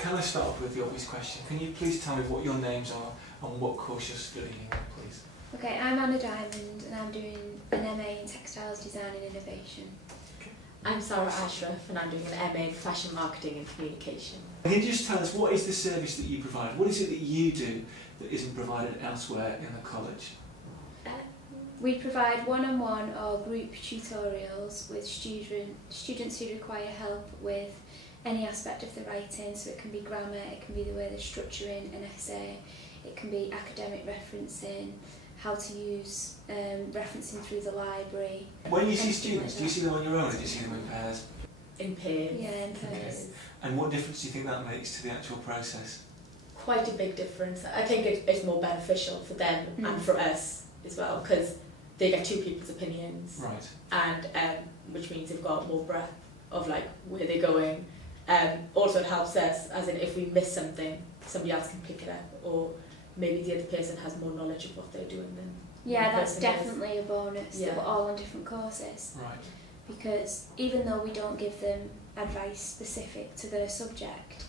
Can I start off with the obvious question? Can you please tell me what your names are and what course you're studying, please? Okay, I'm Anna Diamond and I'm doing an MA in Textiles Design and Innovation. Okay. I'm Sarah Ashraf and I'm doing an MA in Fashion Marketing and Communication. Can you just tell us, what is the service that you provide? What is it that you do that isn't provided elsewhere in the college? We provide one-on-one or group tutorials with students who require help with any aspect of the writing, so it can be grammar, it can be the way they're structuring an essay, it can be academic referencing, how to use referencing through the library. When you see students, do you see them on your own or do you see them in pairs? In pairs. Yeah, in pairs. Okay. And what difference do you think that makes to the actual process? Quite a big difference. I think it's more beneficial for them and for us as well, because they get two people's opinions. Right. And which means they've got more breadth of like where they're going. Also it helps us, as in if we miss something, somebody else can pick it up, or maybe the other person has more knowledge of what they're doing than Yeah, the that's person definitely a bonus Yeah. that we're all on different courses. Right. Because even though we don't give them advice specific to their subject,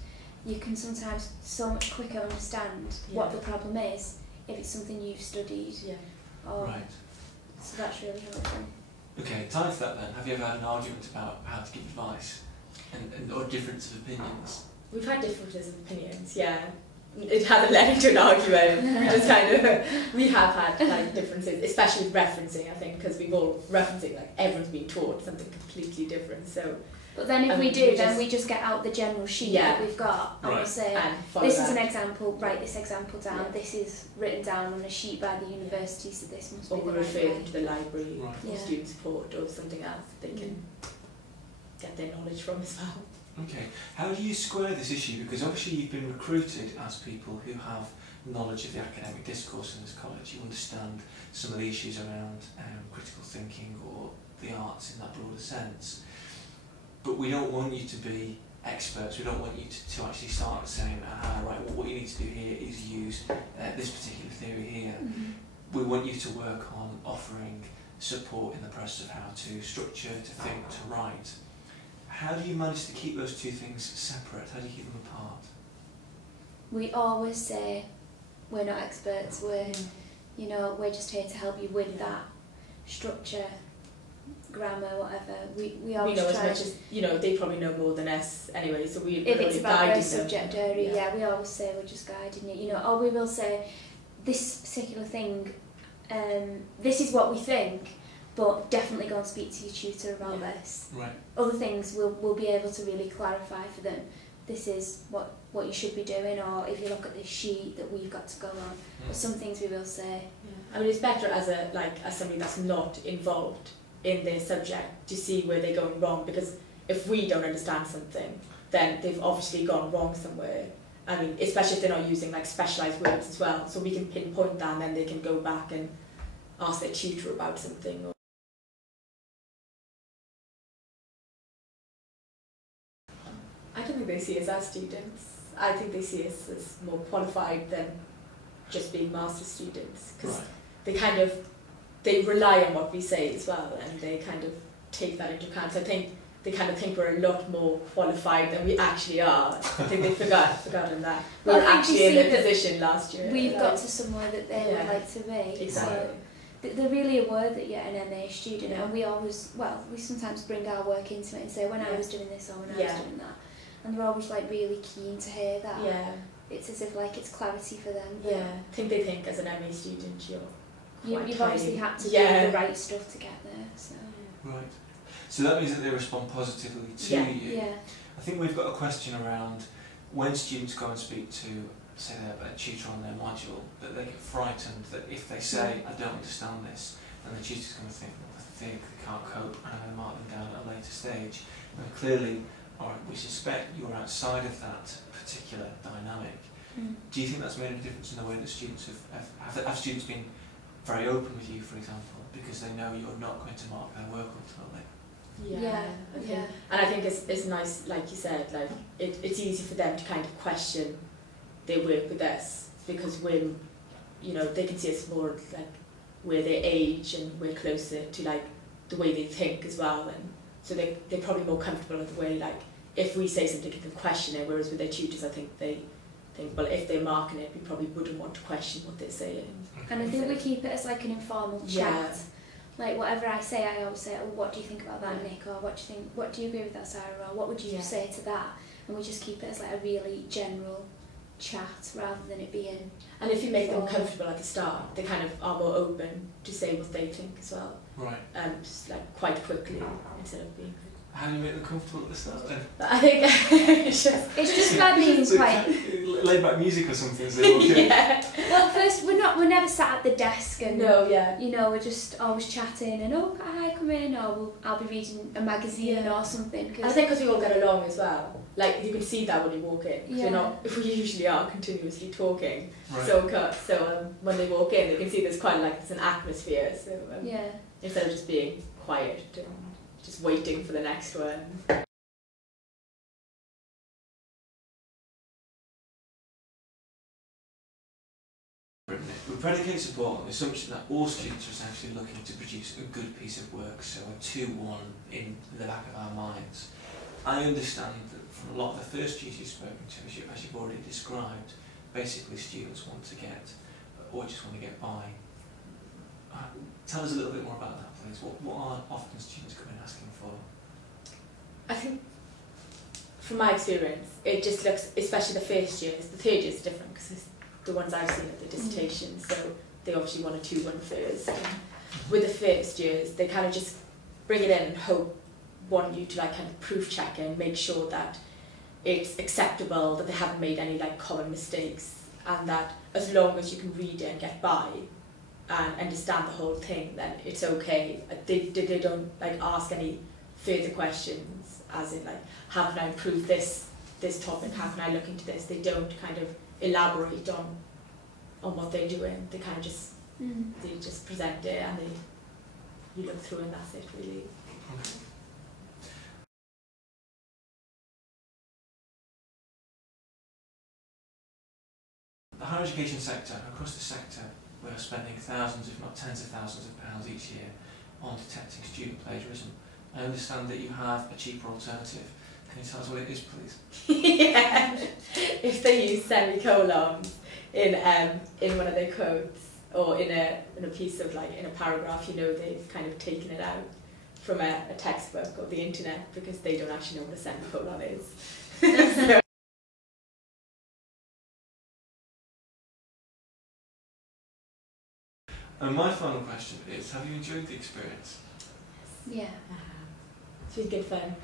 you can sometimes so much quicker understand what the problem is if it's something you've studied. Yeah. Or, Right. So that's really helpful. Okay, time for that then. Have you ever had an argument about how to give advice or difference of opinions? We've had differences of opinions, yeah. It hasn't led into an argument. We just we have had like differences, especially with referencing, I think, because we've all referencing, like everyone's been taught something completely different. So, but then if we do, then we just get out the general sheet that we've got and we'll say, this is an example, write this example down, this is written down on a sheet by the university, so this must be the right way. Or we refer them to the library or student support or something else they can get their knowledge from as well. Okay, how do you square this issue? Because obviously you've been recruited as people who have knowledge of the academic discourse in this college. You understand some of the issues around critical thinking or the arts in that broader sense. But we don't want you to be experts. We don't want you to actually start saying, right, well, what you need to do here is use this particular theory here. We want you to work on offering support in the process of how to structure, to think, to write. How do you manage to keep those two things separate? How do you keep them apart? We always say we're not experts, we're just here to help you with that structure, grammar, whatever. We always know try as much as, they probably know more than us anyway, so we if it's about their their subject area, we always say we're just guiding you, or we will say this particular thing, this is what we think, but definitely go and speak to your tutor about this. Right. Other things we'll be able to really clarify for them. This is what you should be doing, or if you look at this sheet that we've got to go on. But some things we will say. I mean, it's better as somebody that's not involved in their subject to see where they're going wrong, because if we don't understand something, then they've obviously gone wrong somewhere. I mean, especially if they're not using like specialised words as well, so we can pinpoint that and then they can go back and ask their tutor about something. I don't think they see us as students. I think they see us as more qualified than just being master's students, because they rely on what we say as well, and they kind of take that into account. So I think they kind of think we're a lot more qualified than we actually are. I think they've forgotten that. We were actually in their position last year. We've got to somewhere that they would like to be. Exactly. So they're really aware that you're an MA student, and we sometimes bring our work into it and say, when I was doing this or when I was doing that. And they're always like really keen to hear that. Yeah. It's as if like it's clarity for them. Yeah. I think they think as an MA student you've obviously had to do the right stuff to get there. So. Right. So that means that they respond positively to you. Yeah. I think we've got a question around when students go and speak to, say, a tutor on their module, that they get frightened that if they say, I don't understand this, then the tutor's going to think, well, I think they can't cope and I'm going to mark them down at a later stage. And clearly, we suspect you're outside of that particular dynamic. Do you think that's made a difference in the way that students have students been very open with you, for example, because they know you're not going to mark their work ultimately? And I think it's nice, like you said, like it's easy for them to kind of question their work with us, because we're, they can see us more like we're their age and we're closer to like the way they think as well, and so they're probably more comfortable with the way like if we say something, they can question it, whereas with their tutors, I think they think, well, if they're marking it, we probably wouldn't want to question what they're saying. And I think we keep it as like an informal chat. Yeah. Like whatever I say, I always say, oh, what do you think about that, Nick? Or what do you think? What do you agree with that, Sarah? Or what would you say to that? And we just keep it as like a really general chat rather than it being. And if you make them comfortable at the start, they kind of are more open to say what they think as well. Right. Just like quite quickly instead of being. How do you make them comfortable at the start then? I think it's just about being quite laid back music or something. So okay. Yeah. Well, first we're never sat at the desk and you know, we're just always chatting and oh hi, come in, or I'll be reading a magazine or something. I think because we all get along as well. Like you can see that when you walk in. We usually are continuously talking. Right. So when they walk in, they can see there's quite it's an atmosphere. So instead of just being quiet and just waiting for the next one. We predicate support on the assumption that all students are essentially looking to produce a good piece of work, so a 2-1 in the back of our minds. I understand that from a lot of the first years you've spoken to, as you've already described, basically students want to get, or just want to get by. Tell us a little bit more about that, please. What are often students coming asking for? I think, from my experience, it just looks, especially the first years, the third year is different because it's the ones I've seen at the dissertation, so they obviously want a 2-1 first. With the first years, they kind of just bring it in and want you to like kind of proof check and make sure that it's acceptable, that they haven't made any like common mistakes, and that as long as you can read it and get by and understand the whole thing, then it's okay. They don't like ask any further questions, as in like, how can I improve this topic, how can I look into this? They don't kind of elaborate on what they're doing. They kind of just they just present it and you look through and that's it really. Okay. The higher education sector, across the sector, we're spending thousands, if not tens of thousands of pounds each year on detecting student plagiarism. I understand that you have a cheaper alternative. Can you tell us what it is, please? Yeah. If they use semicolons in one of their quotes or in a piece of like in a paragraph, you know they've kind of taken it out from a textbook or the internet because they don't actually know what a semicolon is. So, and my final question is, have you enjoyed the experience? Yeah. it's been good fun.